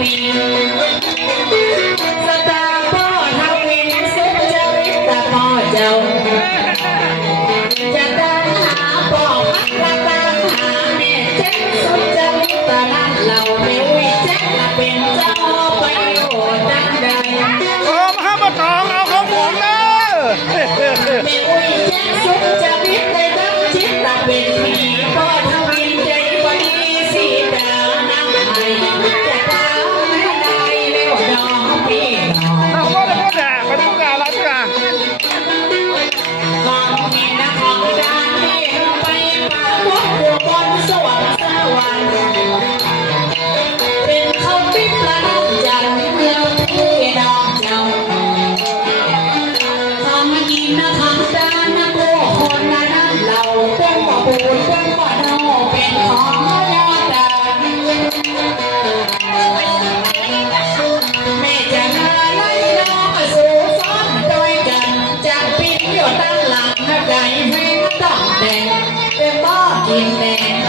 วินสตาร์พ่อทวินสุจริตแต่พ่อเจ้าจะตามหาพ่อพักและตามหาแม่แจ็คสุจริตแต่นั่นเราไม่วิแจ็คเป็นเจ้าไปโอดดังใดโอ้มามาตองเอาของผมนะไม่วิแจ็คสุจริตแต่ดังจิตแต่เป็นผีพ่อทวินใจบดีสีดานั่งไห้จะตามไม่ได้เร็วดองพี่น้องเอาก็ได้ก็ด่าไปต้องด่าอะไรกันของนี่นะของดานที่ไปป่าพบอยู่บนสวรรค์เป็นเขาปิดละน้องจันเดียวที่น้องเจ้าของนี่นะของดานนะพวกคนนั้นเราเป็นบ่ปูนเป็นบ่เนาเป็นของยอดดาแม่จะมาไล่น้องมาสู่ซ้อนด้วยกันจากปีอยู่ตั้งหลังใจให้ต้องแดงเป็นบ่กินแดง